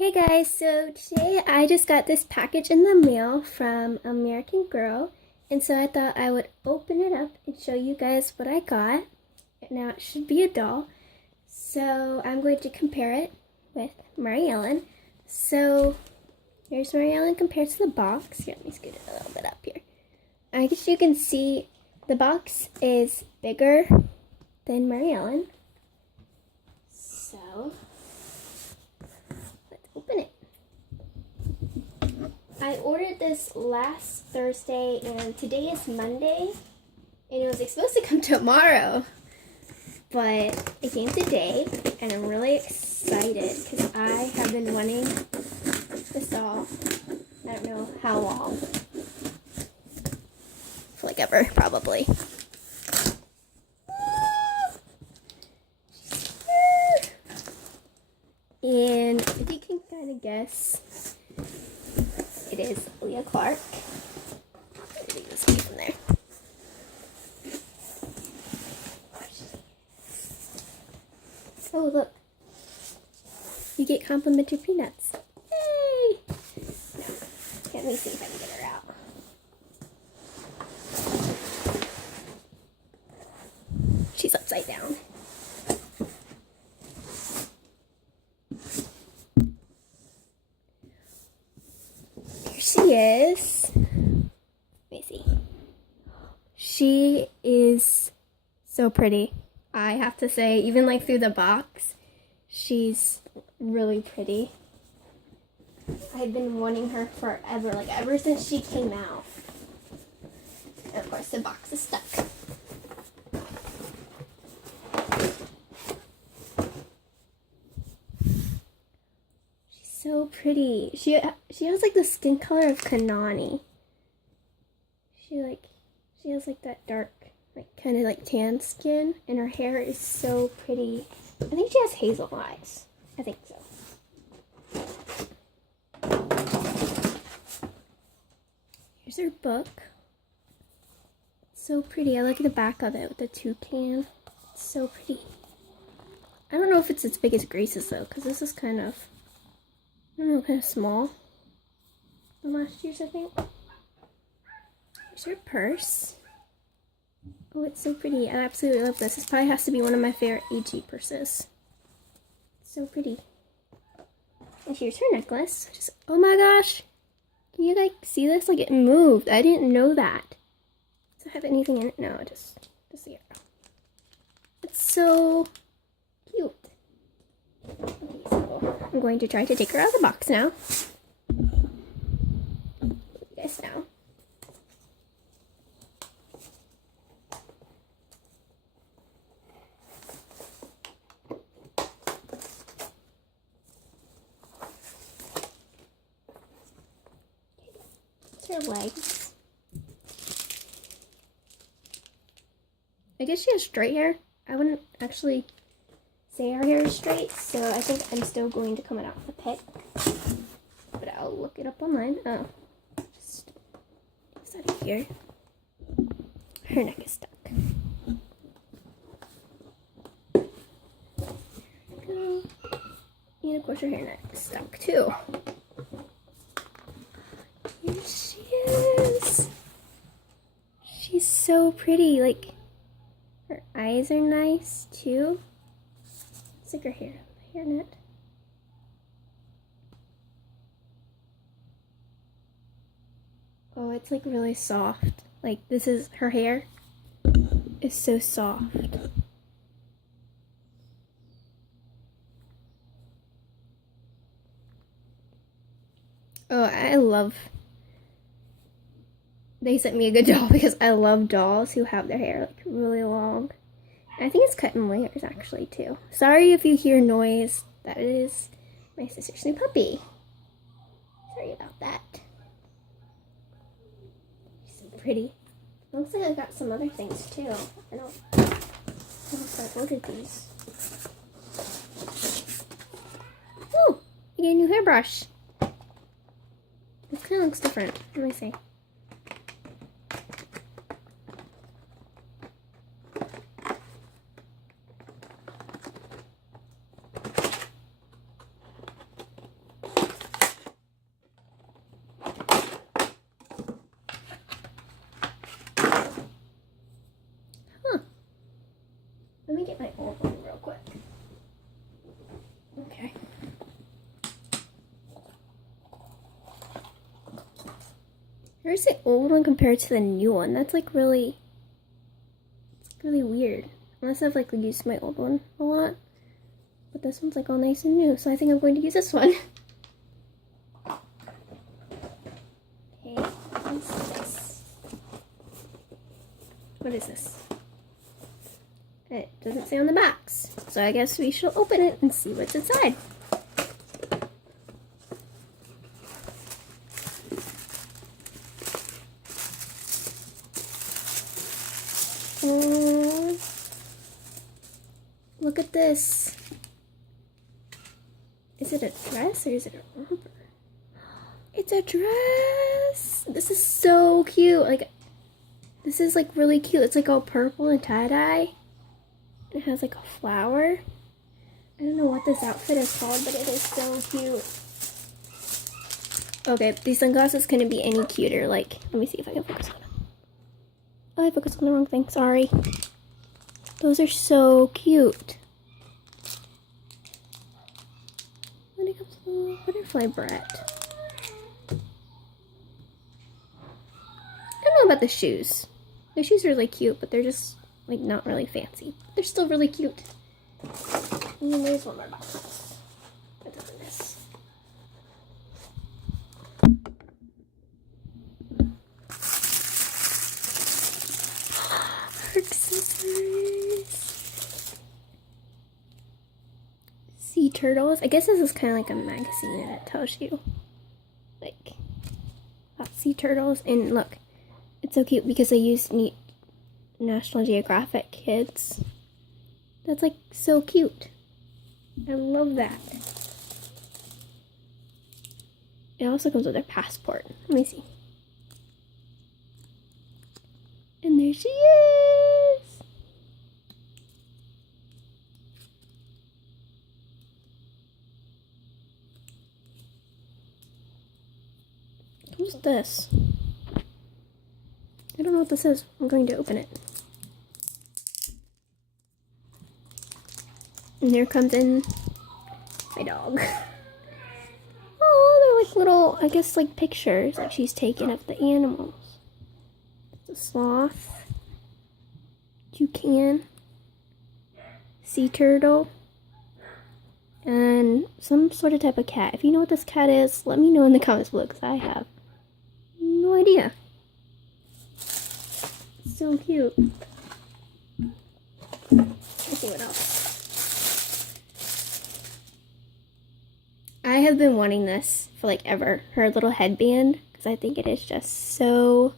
Hey guys, so today I just got this package in the mail from American Girl, and so I thought I would open it up and show you guys what I got. Now it should be a doll, so I'm going to compare it with Mary Ellen. So here's Mary Ellen compared to the box. Here, let me scoot it a little bit up here. I guess you can see the box is bigger than Mary Ellen. So open it. I ordered this last Thursday and today is Monday and it was supposed to come tomorrow, but it came today and I'm really excited because I have been wanting this doll. I don't know how long. For like ever, probably. And if you can kind of guess, it is Lea Clark. Take this away from there. Oh, look. You get complimentary peanuts. Yay! Now, let me see if I can get her out. She's upside down. She is. Let me see. She is so pretty. I have to say, even like through the box, she's really pretty. I've been wanting her forever, like ever since she came out. And of course, the box is stuck. So pretty. She has like the skin color of Kanani. She has like that dark, like kind of like tan skin, and her hair is so pretty. I think she has hazel eyes. I think so. Here's her book. So pretty. I like the back of it with the toucan. It's so pretty. I don't know if it's as big as Grace's though, because this is kind of, I don't know, kind of small from last year's, I think. Here's her purse. Oh, it's so pretty. I absolutely love this. This probably has to be one of my favorite AG purses. It's so pretty. And here's her necklace. Just, oh my gosh. Can you like see this? Like it moved. I didn't know that. Does it have anything in it? No, just the arrow. It's so cute. Okay, so I'm going to try to take her out of the box now. Yes, now. It's her legs. I guess she has straight hair. I wouldn't actually say her hair is straight, so I think I'm still going to come it out with a pick. But I'll look it up online. Oh, just out of here. Her neck is stuck. Go. And of course her hair neck is stuck too. Here she is. She's so pretty. Like, her eyes are nice too. It's like her hairnet. Oh, it's like really soft. Like this is, her hair is so soft. Oh, I love, they sent me a good doll because I love dolls who have their hair like really long. I think it's cut in layers actually too. Sorry if you hear noise. That is my sister's new puppy. Sorry about that. She's so pretty. Looks like I got some other things too. I know if I ordered these. Oh, I get a new hairbrush. This kind of looks different. Let me see. Where's the old one compared to the new one? That's like really, it's really weird. Unless I've like used my old one a lot. But this one's like all nice and new, so I think I'm going to use this one. Okay, what's this? What is this? It doesn't say on the box, so I guess we shall open it and see what's inside. Look at this. Is it a dress or is it a romper? It's a dress. This is so cute. Like, this is like really cute. It's like all purple and tie-dye. It has like a flower. I don't know what this outfit is called, but it is so cute. Okay, these sunglasses couldn't be any cuter. Like, let me see if I can focus on them. Oh, I focused on the wrong thing. Sorry. Those are so cute. Then it comes with a little butterfly brat. I don't know about the shoes. The shoes are really cute, but they're just like not really fancy. They're still really cute. And then there's one more box. Other than this. Her accessories. Sea turtles. I guess this is kind of like a magazine and it tells you like about sea turtles. And look, it's so cute because they use neat National Geographic kids. That's like so cute. I love that. It also comes with their passport. Let me see. And there she is. Who's this? I don't know what this is. I'm going to open it. And there comes in my dog. Oh, they're like little, I guess like pictures that she's taken of the animals. The sloth, toucan, sea turtle, and some sort of type of cat. If you know what this cat is, let me know in the comments below because I have no idea. It's so cute. Let's see what else. I have been wanting this for like ever. Her little headband, because I think it is just so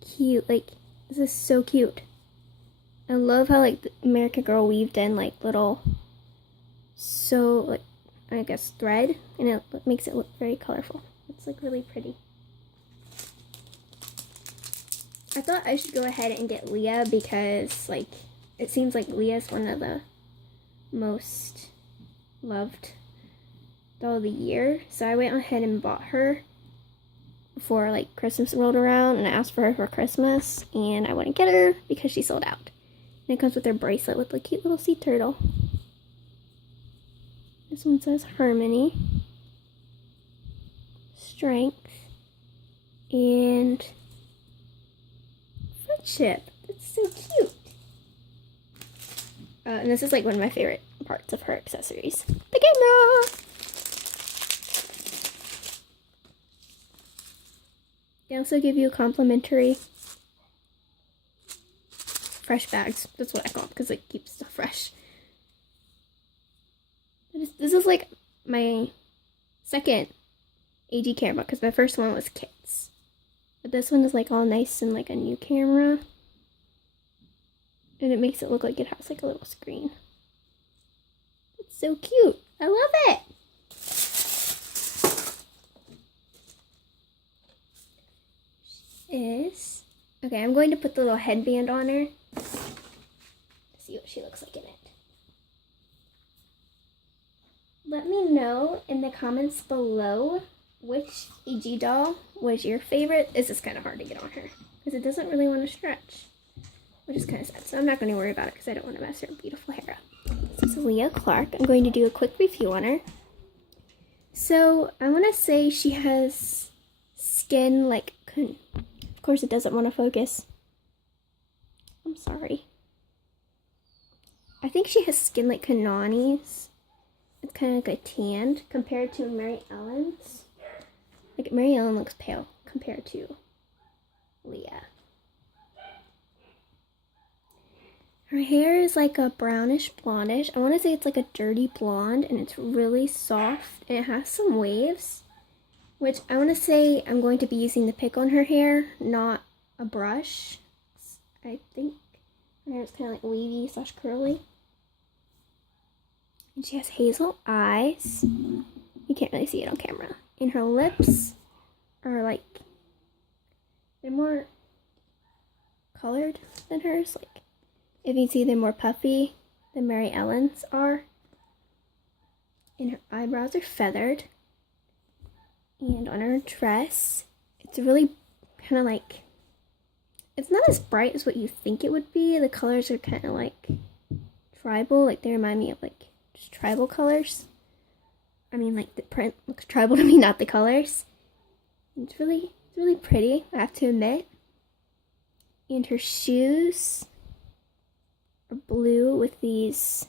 cute. Like, this is so cute. I love how like the American Girl weaved in like little, so like, I guess thread, and it makes it look very colorful. It's like really pretty. I thought I should go ahead and get Lea because like it seems like Lea's one of the most loved doll of the year. So I went ahead and bought her before like Christmas rolled around, and I asked for her for Christmas, and I wouldn't get her because she sold out. And it comes with her bracelet with a cute little sea turtle. This one says Harmony, Strength, and Friendship. It's so cute. And this is like one of my favorite parts of her accessories. The camera! They also give you complimentary fresh bags. That's what I call it because it keeps stuff fresh. This is like my second AG camera because my first one was Kits. But this one is like all nice and like a new camera. And it makes it look like it has like a little screen. It's so cute. I love it. Okay, I'm going to put the little headband on her to see what she looks like in it. Let me know in the comments below which AG doll was your favorite. This is kind of hard to get on her because it doesn't really want to stretch, which is kind of sad. So I'm not going to worry about it because I don't want to mess her beautiful hair up. This is Lea Clark. I'm going to do a quick review on her. So I want to say she has skin like couldn't. Of course it doesn't want to focus. I'm sorry. I think she has skin like Kanani's. It's kind of like a tanned compared to Mary Ellen's. Like Mary Ellen looks pale compared to Lea. Her hair is like a brownish blondish. I want to say it's like a dirty blonde, and it's really soft, and it has some waves, which I want to say I'm going to be using the pick on her hair, not a brush. I think her hair is kind of like wavy / curly. And she has hazel eyes. You can't really see it on camera. And her lips are like, they're more colored than hers. Like, if you can see, they're more puffy than Mary Ellen's are. And her eyebrows are feathered. And on her dress, it's really kind of like, it's not as bright as what you think it would be. The colors are kind of like tribal. Like, they remind me of like just tribal colors. I mean, like, the print looks tribal to me, not the colors. It's really pretty, I have to admit. And her shoes are blue with these,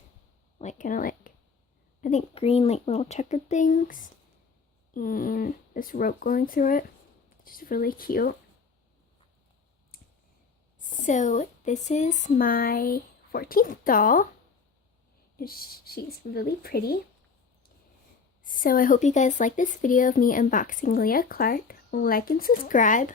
like, kind of like, I think green, like, little checkered things. And this rope going through it, which is really cute. So, this is my 14th doll. She's really pretty. So I hope you guys like this video of me unboxing Lea Clark. Like and subscribe.